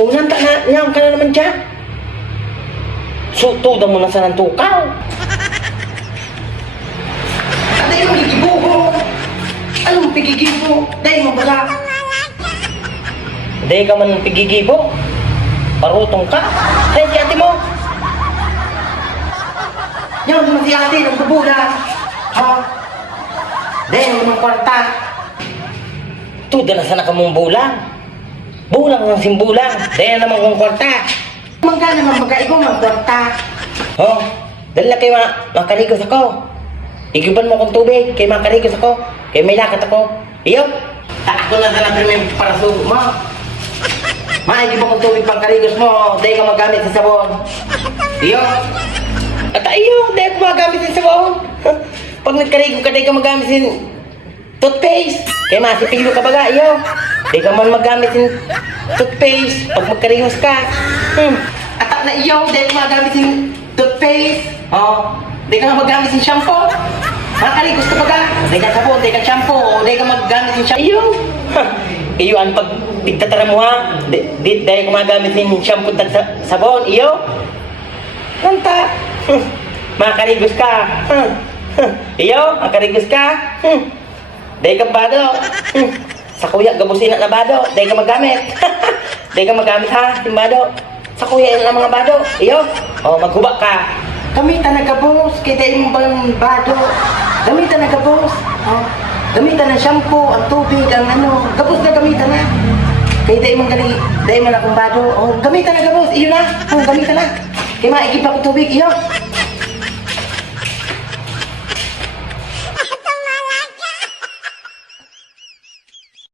Unang ta na, niyang ka na naman dyan. Sutudan mo na sa nantukaw. Dahil mo gigibuho. Anong pigigibo? Dahil mo bala. Hindi ka man pigigibo. Parutong ka. Dahil si ate mo. Yan naman si ate ng bubula. Ha? Dahil mo ng kwarta. Tuda na sana ka mong bulang. Bulang ng simbulang. Dahil naman kong kwarta. Mangga naman magkaibo ng kwarta. Oh, dahil na kayo makarigos ako. Iguban mo kong tubig, kay makarigos ako. Kay may lakat ako. Iyo. Ako na sana premium para sa mo. Maigi mo kung tubig pang karigos mo. Dahil ka magamit sa sabon. Iyo. At iyo, dahil ko magamit yung sabon. Pag nagkarigo ka, dahil ka magamit yung toothpaste. Kaya masipilo ka baga, iyo. Dahil ka man magamit yung toothpaste pag magkarigos ka. Atak na iyo. Dahil ka magamit yung toothpaste. Oh. Dahil ka magamit yung shampoo. Makarigos ka baga. Dahil ka sabon, dahil ka shampoo. Dahil ka magamit yung shampoo. Iyo. Iyo, ang pag tigtatara mo ha. Dahil ko magamit yung shampoo at sabon, iyo. Nanta. Makarigos ka. Iyo, makarigos ka. Dahil ka bado. Sa kuya, gabusin na bado. Dahil ka magamit. Dahil ka magamit ha, yung bado. Sa kuya, yun ang mga bado. Iyo. O, maghuba ka. Gamitan na ka, boss. Kaya dahil mo bang bado. Gamitan na ka, boss. Oh. Gamitan ng shampoo, ang tubig, ang ano. Gabos na gamitan na. Kaya dahil mo gali, dahil mo na kung bado. Oh, gamitan na ka, boss. Iyo na. Oh, gamitan na. Kaya maigip ako tubig. Iyo.